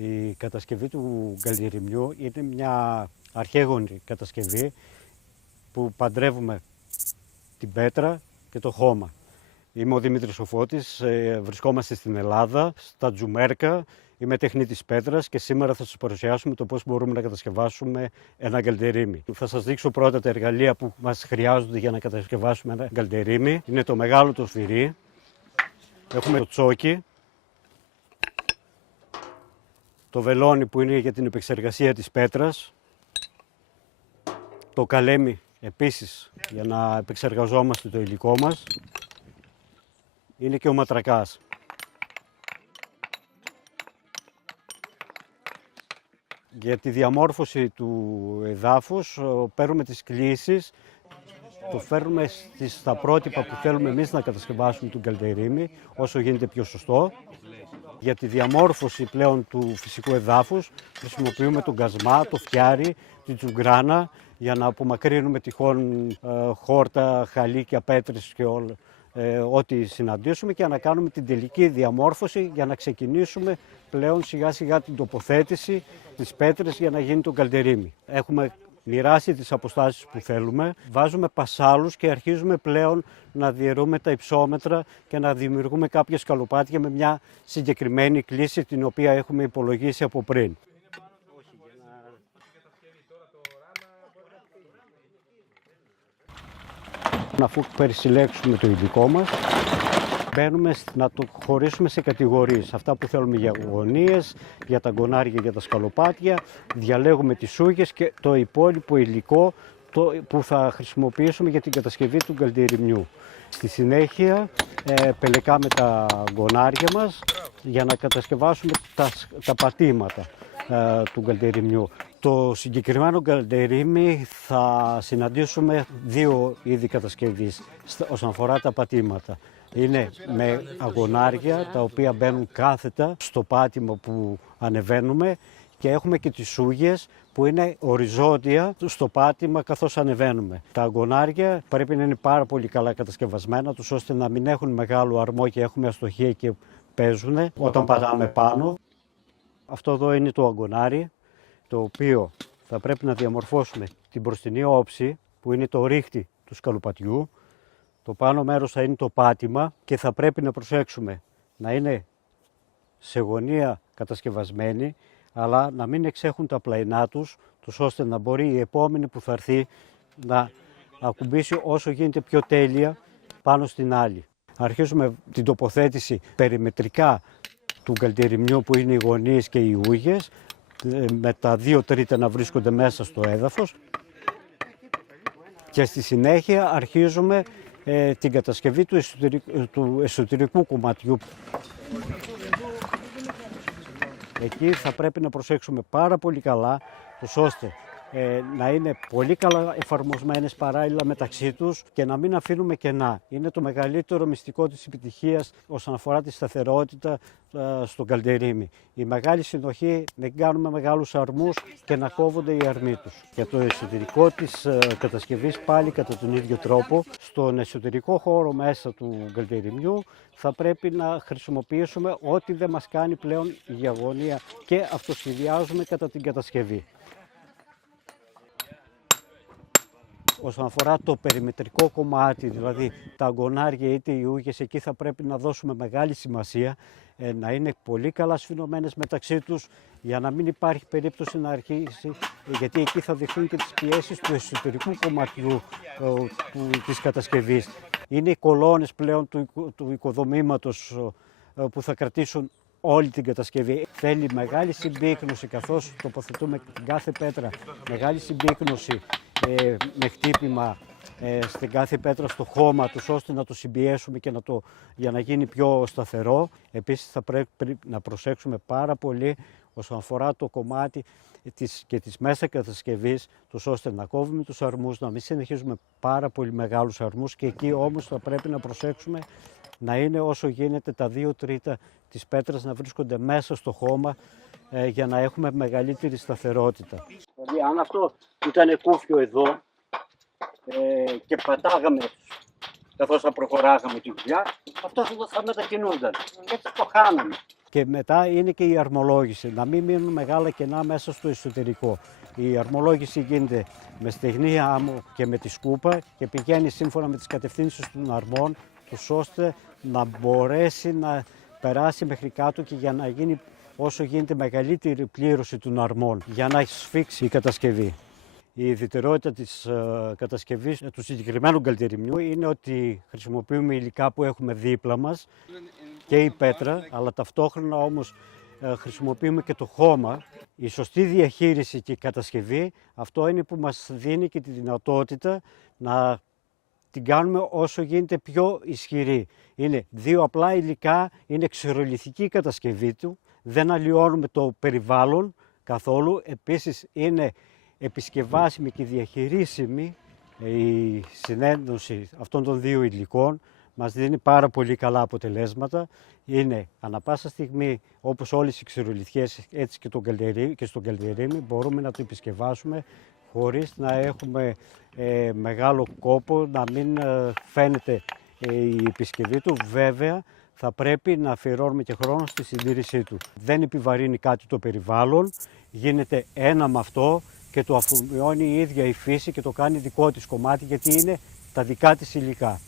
Η κατασκευή του γκαλιριμιού είναι μια αρχαίγονη κατασκευή που παντρεύουμε την πέτρα και το χώμα. Είμαι ο Δημήτρης ο Φώτης, βρισκόμαστε στην Ελλάδα, στα Τζουμέρκα. Είμαι τεχνίτης πέτρας και σήμερα θα σας παρουσιάσουμε το πώς μπορούμε να κατασκευάσουμε ένα γκαλτερίμι. Θα σας δείξω πρώτα τα εργαλεία που μας χρειάζονται για να κατασκευάσουμε ένα γκαλτερίμι. Είναι το μεγάλο το σφυρί, έχουμε το τσόκι, το βελόνι που είναι για την επεξεργασία της πέτρας, το καλέμι επίσης για να επεξεργαζόμαστε το υλικό μας, είναι και ο ματρακάς. Για τη διαμόρφωση του εδάφους παίρνουμε τις κλίσεις, το φέρνουμε στα πρότυπα που θέλουμε εμείς να κατασκευάσουμε τον γκαλτερίμι, όσο γίνεται πιο σωστό. Για τη διαμόρφωση πλέον του φυσικού εδάφους χρησιμοποιούμε τον κασμά, το φτιάρι, την τσουγκράνα για να απομακρύνουμε τυχόν χόρτα, χαλίκια, πέτρες και όλα. Ό,τι συναντήσουμε και να κάνουμε την τελική διαμόρφωση για να ξεκινήσουμε πλέον σιγά σιγά την τοποθέτηση της πέτρες για να γίνει το γκαλτερίμι. Έχουμε μοιράσει τις αποστάσεις που θέλουμε, βάζουμε πασάλους και αρχίζουμε πλέον να διαιρούμε τα υψόμετρα και να δημιουργούμε κάποια σκαλοπάτια με μια συγκεκριμένη κλίση την οποία έχουμε υπολογίσει από πριν. Αφού περισυλλέξουμε το υλικό μας, μπαίνουμε να το χωρίσουμε σε κατηγορίες. Αυτά που θέλουμε για γωνίες, για τα γκονάρια, για τα σκαλοπάτια. Διαλέγουμε τις σούγες και το υπόλοιπο υλικό που θα χρησιμοποιήσουμε για την κατασκευή του γκαλτεριμιού. Στη συνέχεια πελεκάμε τα γκονάρια μας για να κατασκευάσουμε τα πατήματα του γκαλτεριμιού. Το συγκεκριμένο γκαλτερίμι θα συναντήσουμε δύο είδη κατασκευής όσον αφορά τα πατήματα. Είναι με αγωνάρια τα οποία μπαίνουν κάθετα στο πάτημα που ανεβαίνουμε και έχουμε και τις σούγες που είναι οριζόντια στο πάτημα καθώς ανεβαίνουμε. Τα αγωνάρια πρέπει να είναι πάρα πολύ καλά κατασκευασμένα τους ώστε να μην έχουν μεγάλο αρμό και έχουμε αστοχία και παίζουν όταν πατάμε πάνω. Αυτό εδώ είναι το αγωνάρι, το οποίο θα πρέπει να διαμορφώσουμε την μπροστινή όψη που είναι το ρίχτη του σκαλοπατιού. Το πάνω μέρος θα είναι το πάτημα και θα πρέπει να προσέξουμε να είναι σε γωνία κατασκευασμένη, αλλά να μην εξέχουν τα πλαϊνά τους, ώστε να μπορεί η επόμενη που θα έρθει να ακουμπήσει όσο γίνεται πιο τέλεια πάνω στην άλλη. Αρχίζουμε την τοποθέτηση περιμετρικά του γκαλτεριμιού που είναι οι γωνίες και οι ούγες, με τα 2/3 να βρίσκονται μέσα στο έδαφος και στη συνέχεια αρχίζουμε την κατασκευή του εσωτερικού κομματιού. Εκεί θα πρέπει να προσέξουμε πάρα πολύ καλά, ώστε να είναι πολύ καλά εφαρμοσμένες παράλληλα μεταξύ τους και να μην αφήνουμε κενά. Είναι το μεγαλύτερο μυστικό της επιτυχίας όσον αφορά τη σταθερότητα στο γκαλτερίμι. Η μεγάλη συνοχή, να κάνουμε μεγάλους αρμούς και να κόβονται οι αρμοί τους. Για το εσωτερικό της κατασκευής πάλι κατά τον ίδιο τρόπο, στον εσωτερικό χώρο μέσα του γκαλτεριμιού θα πρέπει να χρησιμοποιήσουμε ό,τι δεν μας κάνει πλέον η αγωνία και αυτοσχεδιάζουμε κατά την κατασκευή. Όσον αφορά το περιμετρικό κομμάτι, δηλαδή τα γκονάρια είτε οι ούγες, εκεί θα πρέπει να δώσουμε μεγάλη σημασία να είναι πολύ καλά σφινωμένες μεταξύ τους για να μην υπάρχει περίπτωση να αρχίσει, γιατί εκεί θα δεχθούν και τις πιέσεις του εσωτερικού κομματιού της κατασκευής. Είναι οι κολόνες πλέον του οικοδομήματος που θα κρατήσουν όλη την κατασκευή. Θέλει μεγάλη συμπίκνωση καθώς τοποθετούμε την κάθε πέτρα, μεγάλη συμπίκνωση με χτύπημα στην κάθε πέτρα στο χώμα τους ώστε να το συμπιέσουμε και για να γίνει πιο σταθερό. Επίσης θα πρέπει να προσέξουμε πάρα πολύ όσον αφορά το κομμάτι της μέσα κατασκευής, ώστε να κόβουμε τους αρμούς, να μην συνεχίζουμε πάρα πολύ μεγάλους αρμούς και εκεί όμως θα πρέπει να προσέξουμε να είναι όσο γίνεται τα 2/3 της πέτρας να βρίσκονται μέσα στο χώμα για να έχουμε μεγαλύτερη σταθερότητα. Δηλαδή αν αυτό ήταν κούφιο εδώ και πατάγαμε καθώς θα προχωράγαμε τη δουλειά, αυτό θα μετακινούνταν. Έτσι το χάναμε. Και μετά είναι και η αρμολόγηση, να μην μείνουν μεγάλα κενά μέσα στο εσωτερικό. Η αρμολόγηση γίνεται με στεγνή άμμο και με τη σκούπα και πηγαίνει σύμφωνα με τις κατευθύνσεις των αρμών, ώστε να μπορέσει να περάσει μέχρι κάτω και για να γίνει όσο γίνεται μεγαλύτερη πλήρωση των αρμών, για να σφίξει η κατασκευή. Η ιδιαιτερότητα της κατασκευής του συγκεκριμένου καλτεριμιού είναι ότι χρησιμοποιούμε υλικά που έχουμε δίπλα μας και η πέτρα, αλλά ταυτόχρονα όμως χρησιμοποιούμε και το χώμα. Η σωστή διαχείριση και η κατασκευή, αυτό είναι που μας δίνει και τη δυνατότητα να την κάνουμε όσο γίνεται πιο ισχυρή. Είναι δύο απλά υλικά, είναι ξηρολιθική η κατασκευή του, δεν αλλοιώνουμε το περιβάλλον καθόλου. Επίσης είναι επισκευάσιμη και διαχειρίσιμη η συνένωση αυτών των δύο υλικών. Μας δίνει πάρα πολύ καλά αποτελέσματα. Είναι ανά πάσα στιγμή, όπως όλες οι ξηρολιθιές, έτσι και στον καλτερίμι, μπορούμε να το επισκευάσουμε χωρίς να έχουμε μεγάλο κόπο, να μην φαίνεται η επισκευή του. Βέβαια, θα πρέπει να αφιερώνουμε και χρόνο στη συντήρησή του. Δεν επιβαρύνει κάτι το περιβάλλον, γίνεται ένα με αυτό και το αφομοιώνει η ίδια η φύση και το κάνει δικό της κομμάτι, γιατί είναι τα δικά της υλικά.